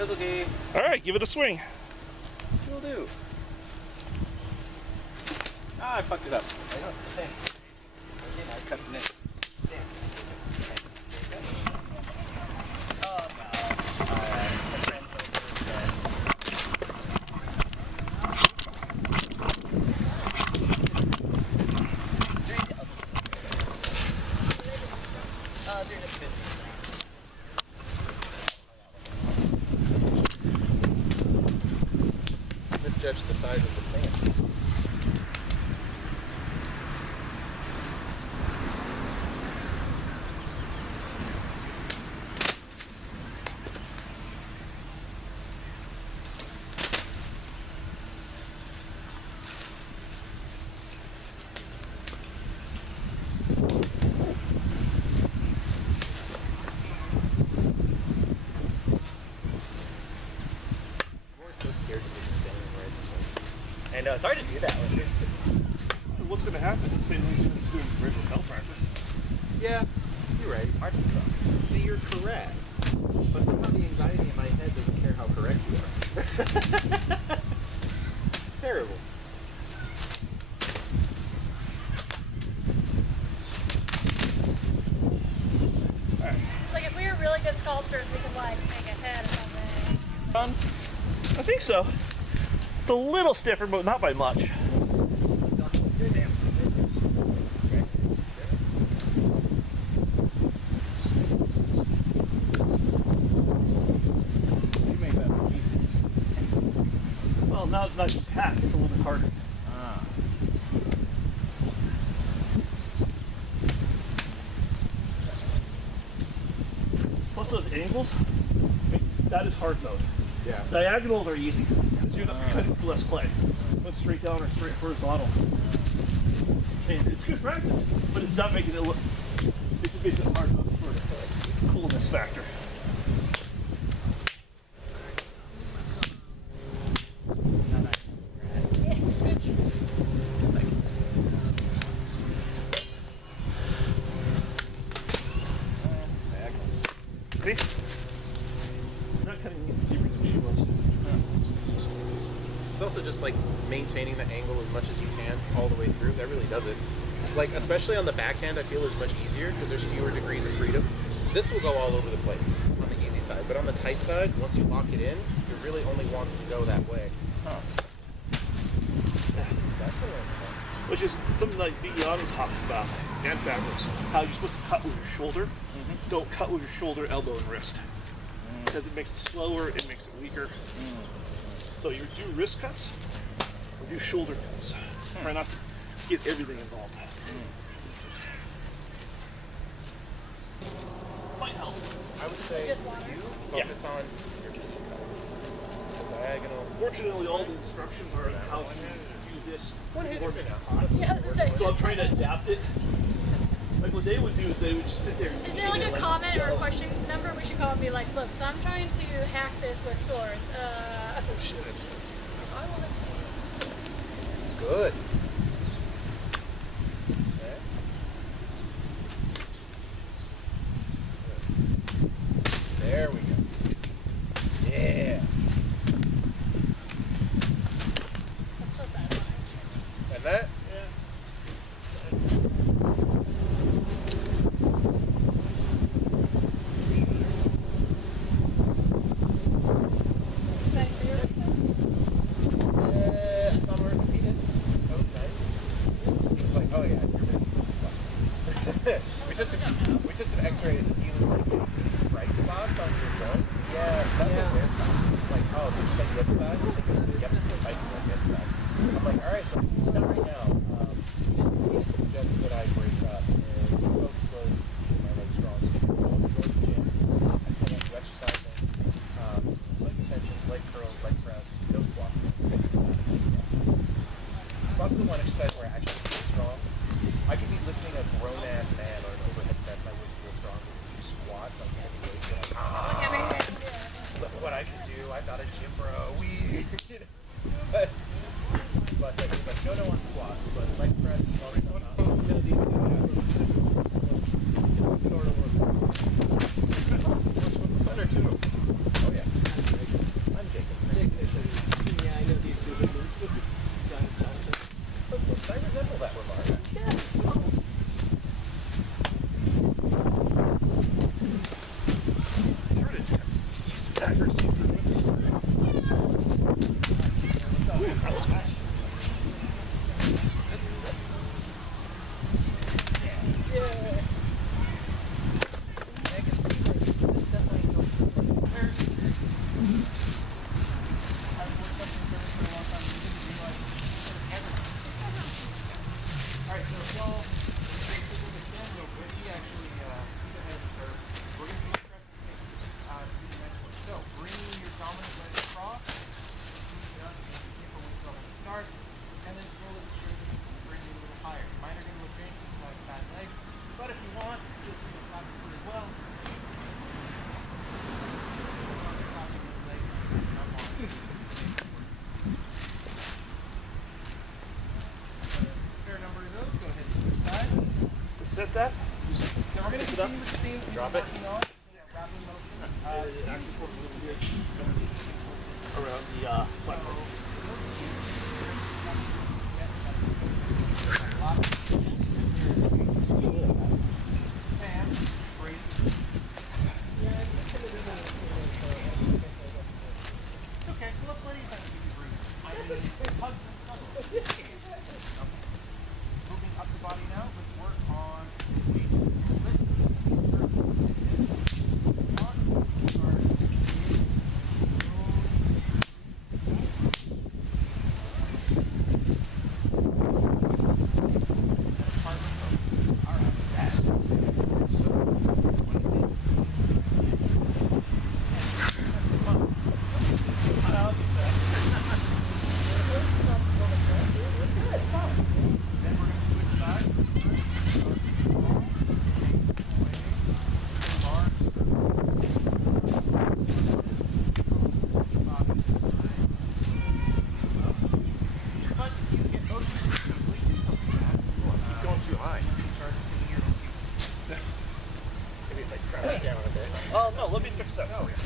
That's okay. All right, give it a swing. Will do. Ah, I fucked it up. I know. Same. Okay, now it cuts in it. Damn. Oh, no. My friend they're just busy. Misjudged the size of the stand. I know, it's hard to do that with this. What's going to happen? Same thing as doing original bell practice. Yeah, you're right. Hard to cook. See, you're correct. But somehow the anxiety in my head doesn't care how correct you are. It's terrible. Alright. It's like if we were really good sculptors, we could like make a head or something. Fun? I think so. It's a little stiffer, but not by much. Well, now it's not packed, it's a little bit harder. Plus those angles, that is hard mode. Yeah. Diagonals are easy, because you're cutting less clay. Went straight down or straight horizontal. And it's good practice, but it's not making it look, it just makes it hard mode for the coolness factor. See? Not cutting deeper than she was. It's also just like maintaining the angle as much as you can all the way through. That really does it. Like, especially on the backhand, I feel is much easier because there's fewer degrees of freedom. This will go all over the place on the easy side, but on the tight side, once you lock it in, it really only wants to go that way. Huh. That's interesting. Which is something like Vigiano talks about, and Fabros, how you're supposed to cut with your shoulder. Don't cut with your shoulder, elbow, and wrist. Because it makes it slower, it makes it weaker. So you do wrist cuts, or do shoulder cuts. Try not to get everything involved. Might help. I would say Just water? you focus on your key cut. So diagonal. Fortunately, all the instructions are how to do this. One hit or for now. Yeah, I was gonna say. So I'm trying to adapt it. Like what they would do is they would just sit there. Is there like a comment or a question number we should call and be like, look, so I'm trying to hack this with swords. Oh shit. I will let you Good. Okay. There we go. Yeah. That's so satisfying. And that? We took some x-rays and he was like, "You see these bright spots on your joint?" Yeah, that's a weird thing. Like, oh, so just like the other side? Yep, precisely like the other side. I'm like, alright, so not right now. He didn't suggest that I brace up. And his focus was my leg strong. Go to the gym. I still want to do exercising. Leg extensions, leg curls, leg press, no squats. Squats are the one exercise where I actually feel strong. I could be lifting a grown-ass man or an overhead press and I wouldn't feel strong. But if you squat like heavy weights, you're like, look what I can do. I'm not a gym bro. But he's like, no on squats, but leg press is always on top. Thunder too. Oh yeah. accuracy improvements. Ooh, that was fast. Alright, so if y'all take this with Sam real quick, he actually, he's ahead of the curve. We're going to do press and kicks three-dimensionally. So, bringing your dominant leg across, sweep it up, be careful when you at the start, and then slowly but surely bring it a little higher. Mine are going to look great because I have a bad leg, but if you want, feel free to slap your foot as well. Slap your leg, not long. Fair number of those. Go ahead and switch sides. Set that. So we're going to continue with the theme. Drop it. On. Wrapping motions. Around the platform. Sam, trade. It's okay. We'll have plenty of time to give you bruises. I mean, hugs and snuggles. Okay. Moving up the body now, let's work on the bases a little bit. Start with the hips. Start Oh, no, let me fix that for you.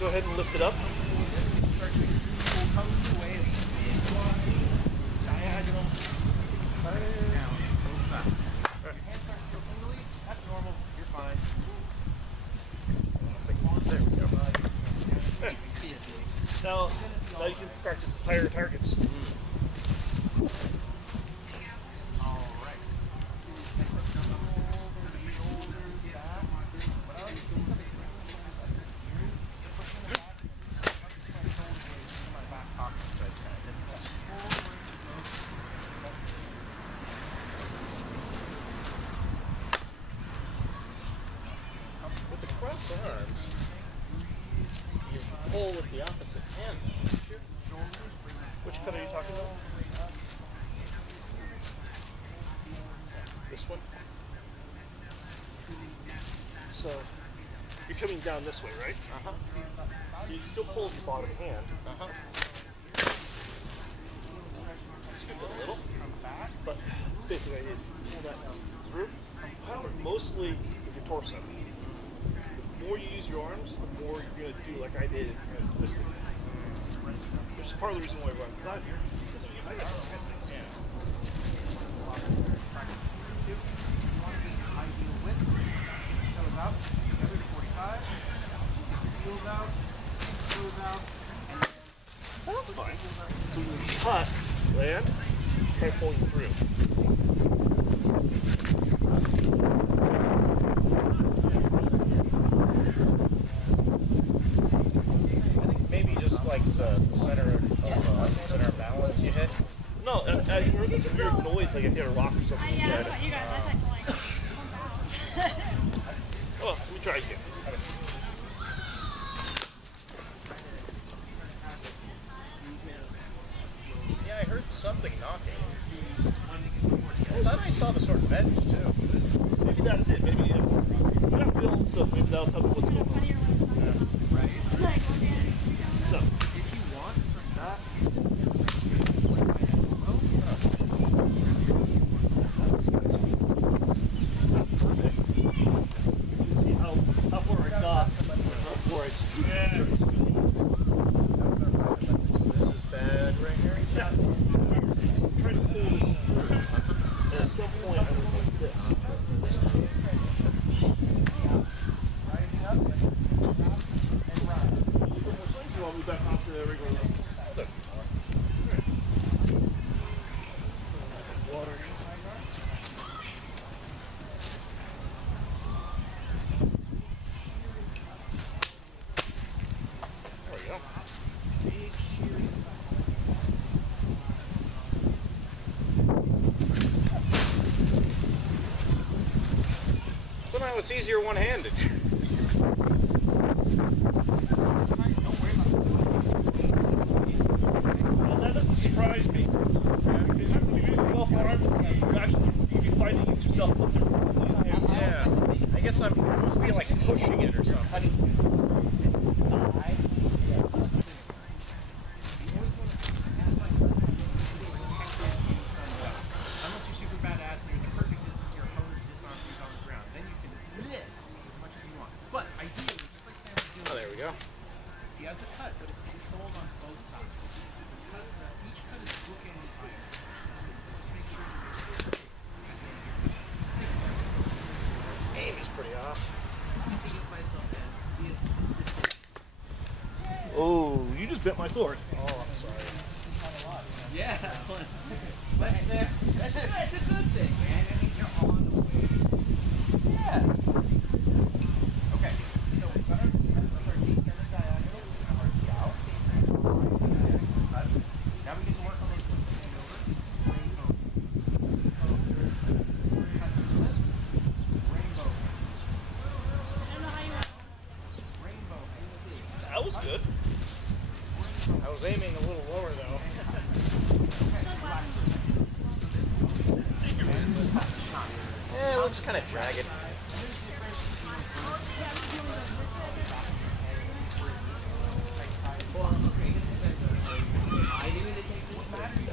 Go ahead and lift it up. Start to pull comes away. Diagonal. Down. Both sides. Your hands start to feel tingly. That's normal. You're fine. There we go. Now you can practice higher targets. With the cross arms, you pull with the opposite hand. Which cut are you talking about? This one? So, you're coming down this way, right? Uh-huh. You still pull with the bottom hand. Uh-huh. Scoop it a little, but it's basically you pull that through. Power mostly with your torso. The more you use your arms, the more you're going to do like I did and twist it. Which is part of the reason why I run. Because I got those good things. Yeah. Ideal width. Toes out. Every 45. Heels out. Toes out. That's fine. So when you cut, land, try pulling through. Maybe just like the center of balance you hit. No, I heard this weird noise like if you had a rock or something Yeah, inside that's it. what you guys. That's like pump out. Oh, let me try again. Yeah, I heard something knocking. I thought I saw the sort of edge too. Maybe that's it. Maybe we're not filmed, so maybe that'll tell me what's going on. Right. So, If you want from that, perfect. You can see how far I got before I This is bad right here. Yeah. Try to pull this through. And at some point, I would like this. rising up. know it's easier one-handed. Well, that doesn't surprise me. Because you're using both arms, you're actually you'd be fighting against yourself with your Yeah. I guess I'm supposed to be like pushing it or something. Unless you're super badass and you're the perfect distance to your opponent's disarm when he's on the ground. Then you can live as much as you want. But ideally, just like Sam was doing, Oh, there we go. he has the cut, but it's controlled on both sides. Each cut is bookended by it. So just make sure you Aim is pretty off. Oh, you just bent my sword. Oh, I'm sorry. Yeah. But it's a good thing, man. I mean, you're on the way. Yeah. Okay. So we've got our descended diagonal. We have our key out. Now we get to work on those hand over. Rainbow. Rainbow. Rainbow. That was good. I was aiming a little lower though. Yeah, it looks kind of jagged.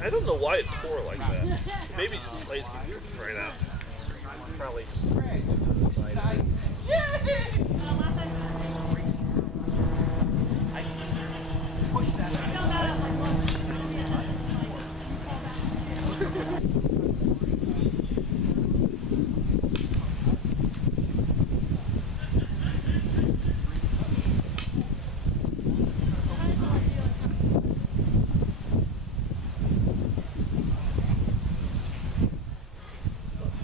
I don't know why it tore like that. Maybe just the blades can right out. Probably just to the side.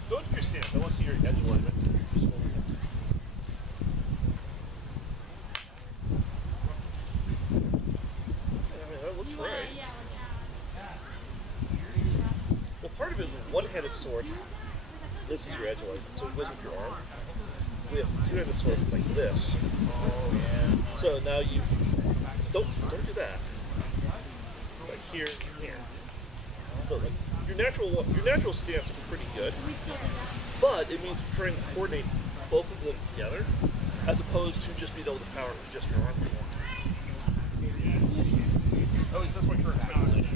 Go to your stance. I want to see your edge alignment. Just hold it. I mean, that looks right. Well, part of it is a one-handed sword. This is your edge alignment, so it goes with your arm. We have two-handed sword it's like this. Oh yeah. So now you don't do that. Like here, here. So like your natural stance is pretty good, but it means trying to coordinate both of them together, as opposed to just being able to power with just your arm. Oh, that's my current thing.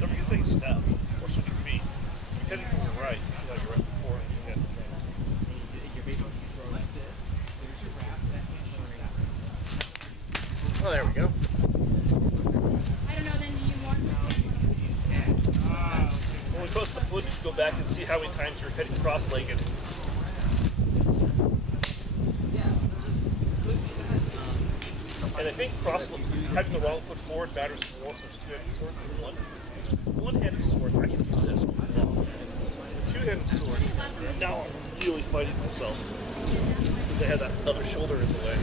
Don't forget to take a step or switch your feet. You're heading from your right, like you're right before you head. Oh, there we go. I don't know, then do you want When we post the footage, go back and see how many times you're heading cross-legged. And I think having the wrong foot forward matters more for two-handed swords than one. One-handed sword, I can do this. Two-handed sword, now I'm really fighting myself. Because I had that other shoulder in the way.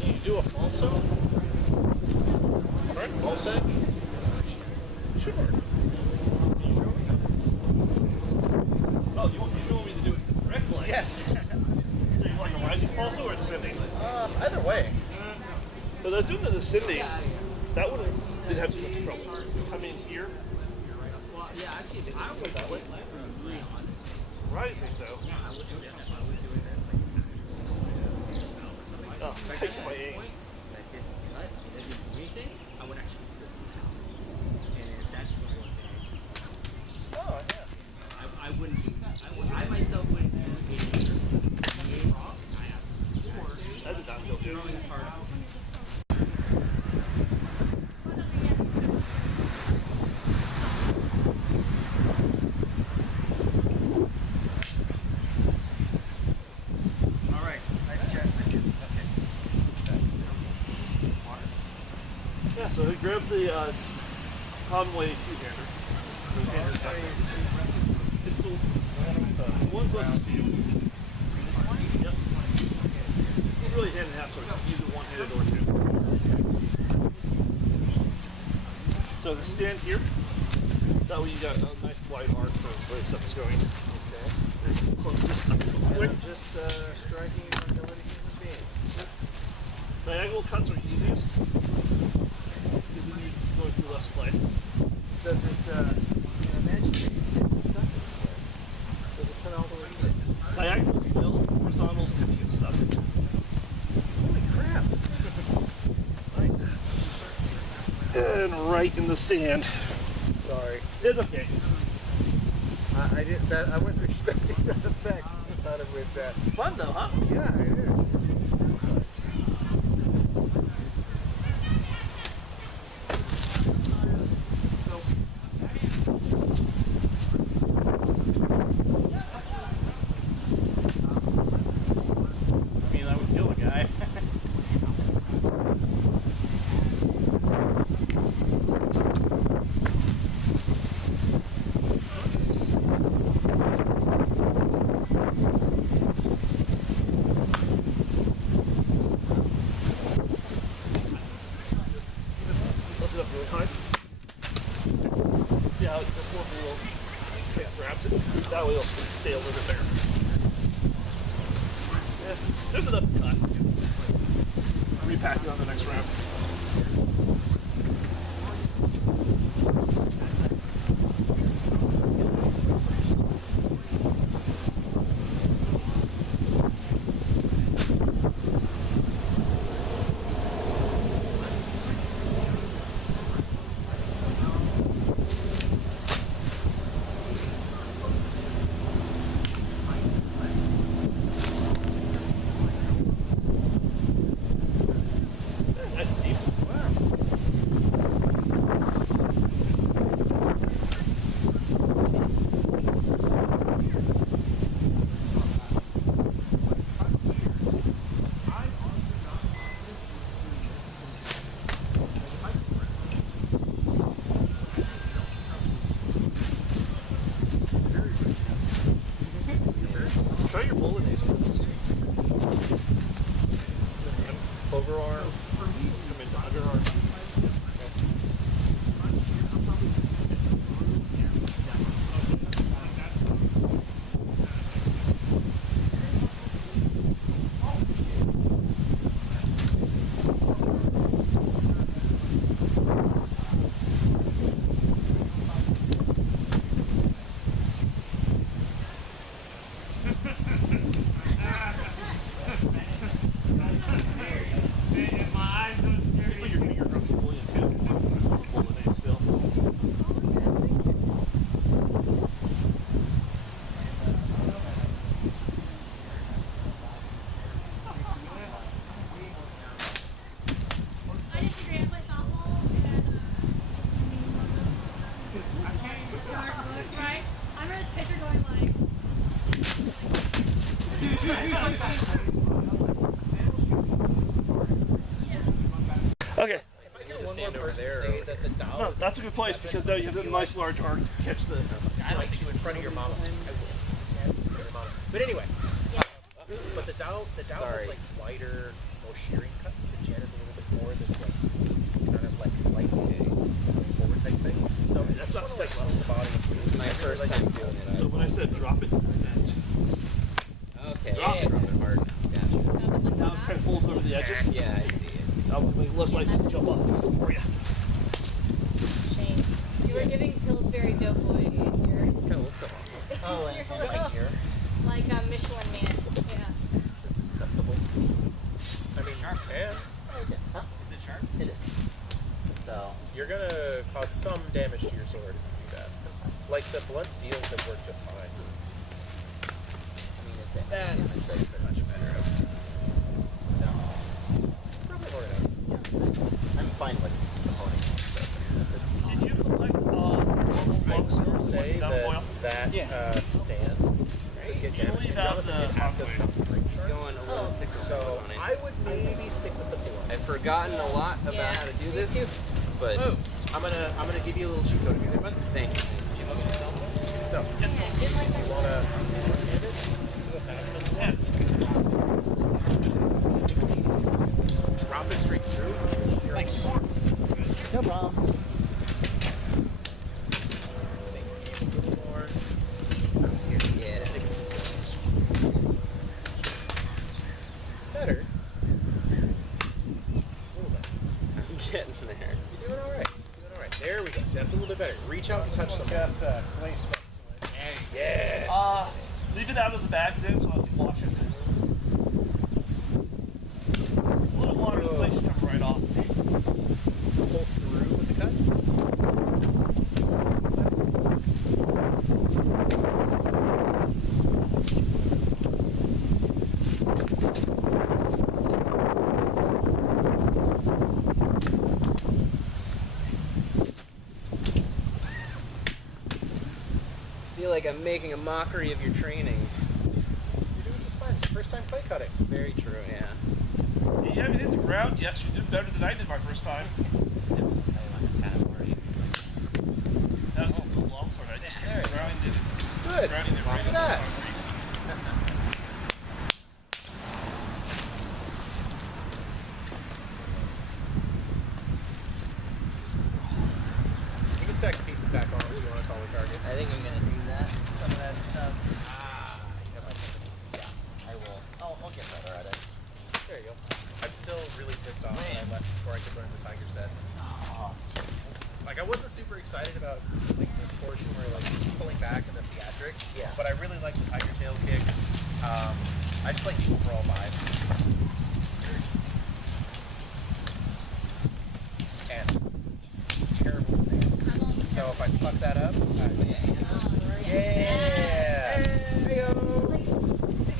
Can you do a falso? Right? Falso? Sure. Can you show me? Oh, you want me to do it correctly? Yes. So you like a rising falso or a descending? Either way. So I was doing the descending, that one didn't have too much trouble. Come in here. Go that way. Rising though. Oh, thanks for my aim. Oh, yeah. I myself wouldn't That did not feel good. Alright, I checked. Okay. Yeah, so he grabbed the Conway two-hander. It's the one closest to you. Yep. It's really hand and half, so either one-handed or two. So So stand here. That way you got a nice wide arc for where the stuff is going. Okay. Close this up real quick. I'm just striking like a living human being. Diagonal cuts are easiest. Because then you go through less play. Does it, imagine things getting stuck in the play. Does it cut all the way through? Diagonals will, horizontals tend to get stuck. Holy crap! And right in the sand. Sorry. It's okay. I didn't. I wasn't expecting that effect. I thought it was that. Fun though, huh? Yeah, it is. I mean, that would kill a guy. Lift it up really high. See how the fork wheel grabs it? That way it'll stay a little bit there. Yeah, there's enough to cut. Repack it on the next round. Nice and deep. Try your bolognese for this. Overarm, come into underarm. Put your finger across the bouillon too. Bolognese still. I used to play softball and right? I remember this pitcher going like Okay. One more person say that the Dow No, is that's a good place because now you have a nice large arc to catch the. I like you in front of your mama. I will. Your mama. But anyway, but the Dow has like wider, more shearing cuts. The Jet is a little bit more this like kind of like light forward type thing. So That's not sort sick of like the body. It's my first time doing it. So when I said drop it, bend. Okay. Drop it. Hard. Gotcha. Now it kind of pulls over the edges. Yeah, I see. That will make less likely to jump up for you. Shame. You were giving Pillsbury Doughboy your Kind of looks awful. Oh, your and little, right here. like a Michelin man. Yeah. This is acceptable. I mean, yeah. Is it sharp? It is. So. You're gonna cause some damage to your sword if you do that. Like the blunt steel could work just fine. I mean, it's That's much better. No. Probably more enough. I'm fine with the holding. Did you collect normal I books will or say dump foil? that stand would get You damaged. leave out Jonathan the did ask us hot about the brake charge. Going a little sicker So on it. I would maybe stick with the blunt. I've forgotten a lot about Yeah, how to do me this, too. but Oh, I'm gonna give you a little cheat code. Okay, bud? thank you. So, you wanna hand it? Drop it straight through. Thanks. No problem. really better. Reach out and touch This one's someone. got clay stuff to it. Yes. Leave it out of the bag then, so I can wash it. A little water, the clay should come right off. Pull through with the cut. I feel like I'm making a mockery of your training. You're doing just fine. It's your first time clay cutting. Very true, yeah. You haven't hit the ground yet, so you did better than I did my first time. That was a long sword. I just grounded it. Good. Grounding it right Look at in the that. concrete. You can stack pieces back on if you want to call the target. I think I'm gonna do that. Some of that stuff. Ah, you have my company. I will. I'll get better at it. There you go. I'm still really pissed off that I left before I could learn the tiger set. Like I wasn't super excited about like this portion where like pulling back and the theatrics. Yeah. But I really like the tiger tail kicks. I just like the overall vibe. And terrible things. So if I fuck that up, yeah. Hey-o.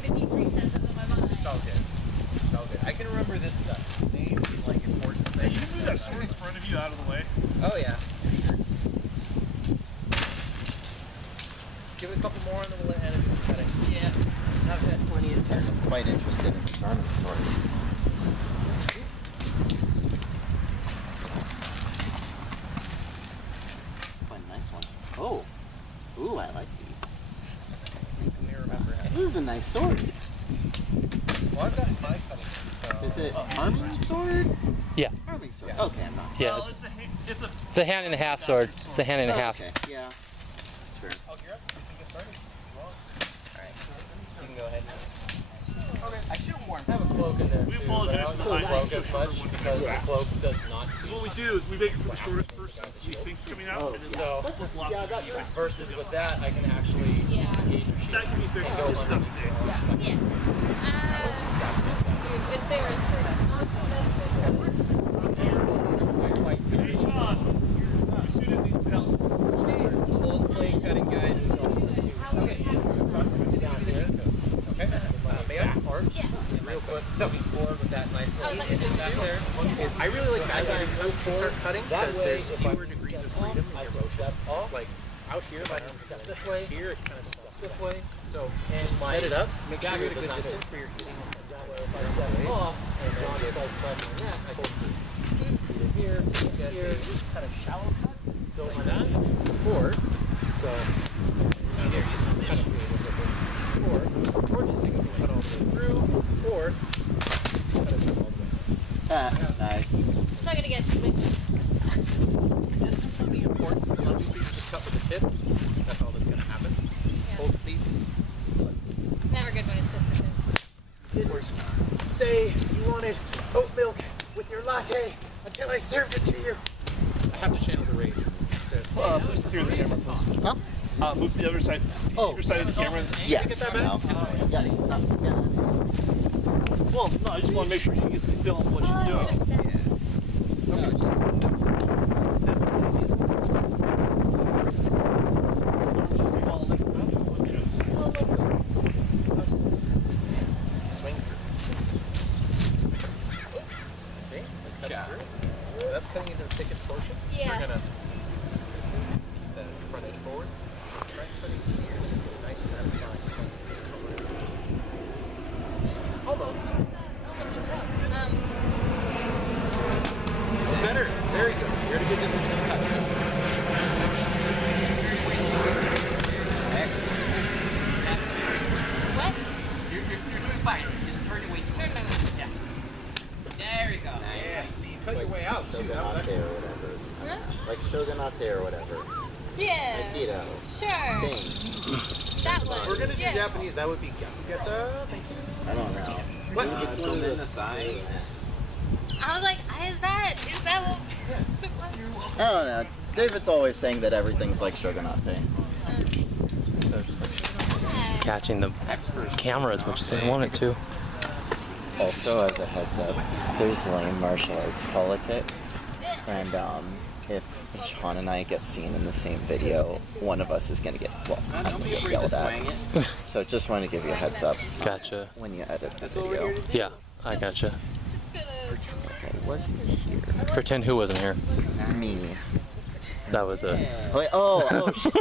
The deep recesses of my mind. It's all good. It's all good. I can remember this stuff. Names and like important Hey, things. you can move that sword in front of you out of the way. Oh yeah. Give it a couple more and then we'll let Hannah do some cutting. Yeah. I've had plenty of I'm times. quite interested in this army sword. It's quite a nice one. Oh. Ooh, I like these. Let me remember Hannah. This is a nice sword. Well, I've got my cutting. So Is it arming sword? Yeah, Arming sword. Yeah. Okay, I'm not. yeah. Well, It's, it's a hand and a half sword. It's a hand and a Oh, half. Okay, yeah. That's fair. I'll gear up. We can get started. If you want. Alright. You can go ahead. Okay. I should have worn. I have a cloak in there. We too, apologize but for I the don't height. cloak as much because the cloak does not. What we do is we make it for the shortest person we think's coming out, and then So we'll block yeah, I it got even. versus with that I can actually Yeah. engage your That shield. can be fixed just up to date. Yeah. If there was Hey John, your student needs help. The little clay cutting guy who's on the Okay. down here. Okay. May I? Yeah. Real quick, moving forward with that nice little like stick back there. Is I really like As magnetic I cuts to start cutting that because way, there's if fewer I degrees of step freedom off, in I your can motion. step off. Like out here, my arms Step are this way. here, it kind of just This way. So And just my set it up. Make sure dagger you're at a does good not distance hit. for your heating. That way, if I step off and then John just starts pressing on that, I can Either here, get here, the kind of shallow cut, go like on that, that. or so either you kind of do it with it, or just you can cut all the way through, or cut it all the way. Ah, nice. Just not gonna get Distance would be important because obviously you just cut with the tip. That's all that's going to happen. Hold the piece. never good when it's just because. Didn't say you wanted oat milk with your latte until I served it to you. I have to channel the rage. Please clear the camera, please. Huh? Move to the other side. Oh. Other side of the camera. Yes. get that back? No. Yeah, yeah. Well, no, I just want to make sure she gets to film what she's doing. No, just, That's the easiest one. Just follow this. Swing through. See? It cuts through. So that's cutting into the thickest portion. Yeah. We're gonna keep the front edge forward. So try cutting here so you get a nice satisfying almost. It's better. Very good. You're at a good distance from the cut. What? You're doing fine. Just turn your waist. Turn my way. Yeah. There you go. Yeah. See, you cut your way out too. That was Shogunate excellent. or whatever. Huh? Like Shogunate or whatever. Yeah. Aikido. Sure. Thing. That one. We're gonna do Yeah. Japanese. That would be Gyakugesa. Thank you. I don't know. What? From in the side. I was like, is that what? I don't know. David's always saying that everything's like Shogunate. So just like Catching the camera is what you say. I want it to. Also, as a heads up, there's lame martial arts politics, and if Sean and I get seen in the same video, one of us is gonna get I'm gonna get yelled at. So just want to give you a heads up Gotcha. when you edit the video. Yeah, I gotcha. Pretend like I wasn't here. Pretend who wasn't here. Me. That was a. Wait, shit.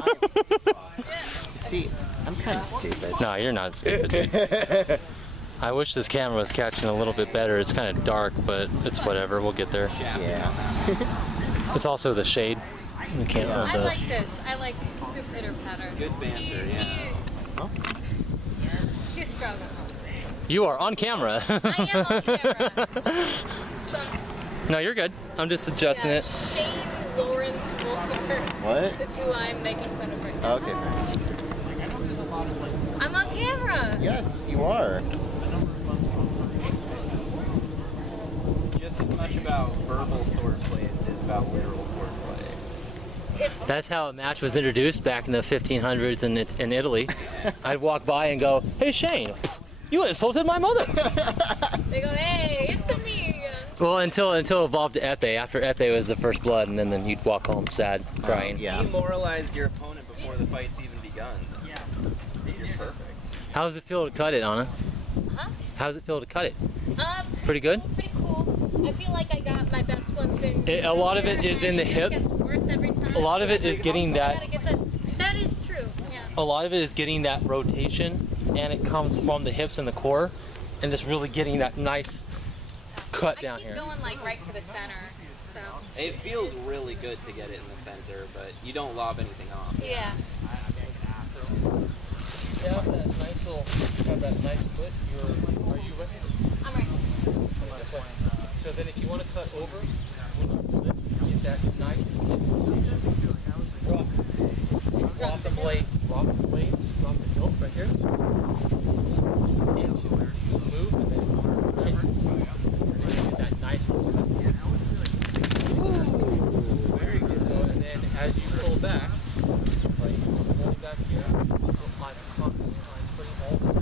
See, I'm kind of stupid. No, you're not stupid, dude. I wish this camera was catching a little bit better. It's kind of dark, but it's whatever. We'll get there. Yeah. It's also the shade. The camera. I like this. I like the pitter patter. Good banter, yeah. He's strong. You are on camera. I am on camera. No, you're good. I'm just adjusting it. Shane Lawrence Fuller What? is who I'm making fun of right now. Okay, fine. I'm on camera. Yes, you are. Just as much about verbal swordplay as it is about literal swordplay. That's how a match was introduced back in the 1500s in Italy. I'd walk by and go, "Hey Shane, you insulted my mother." They go, hey, it's me. Well, until it evolved to epee. After epee was the first blood, and then you'd walk home sad, crying. Yeah. Demoralized your opponent before the fight's even begun. Yeah. You're perfect. How does it feel to cut it, Anna? Huh? How does it feel to cut it? Pretty good? Pretty cool. I feel like I got my best ones in. A lot of it is in the hip. It gets worse every time. A lot of it is getting that. That is true. Yeah. A lot of it is getting that rotation, and it comes from the hips and the core, and just really getting that nice cut down here. I keep going like right for the center. So. It feels really good to get it in the center, but you don't lob anything off. Yeah. You have that nice foot. Are you ready? I'm ready. So then if you want to cut over, get that nice drop the blade, drop the hilt right here. Into it. So you move and then get that nice little cut. Very good. So, and then as you pull back, like pulling back here, I'm putting all the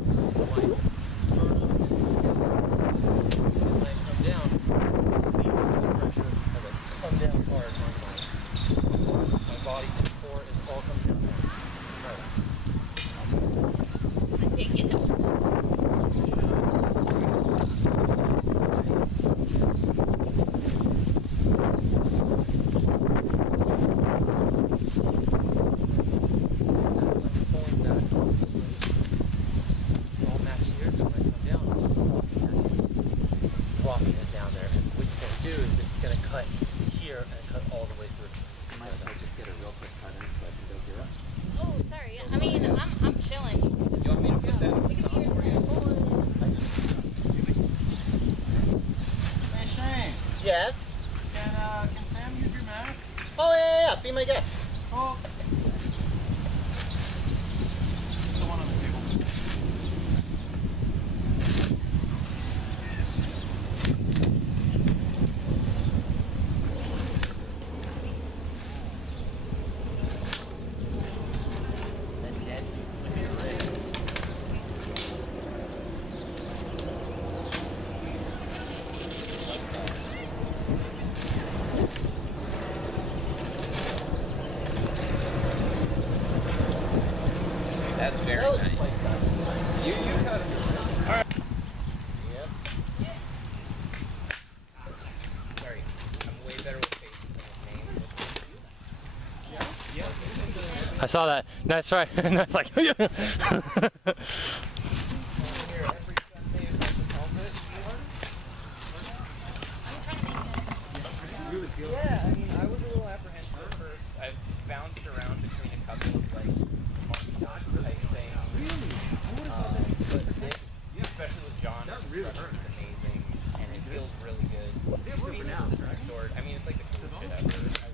when I come down, these are the pressure of it come down hard on my body and core is all coming down once. Yes? Can Sam use your mask? Oh, yeah. Be my guest. Oh. The one on the table. That's very nice. You cut it. All right. Yep. Sorry, I'm way better with faces than with names. I saw that. Nice try. Nice like. Yeah, I mean, I was a little apprehensive at first. I've bounced around between a couple of like monkey dodge type things. But this, especially with John, is amazing, and it feels really good. Using this as my sword. I mean, it's like the coolest shit ever.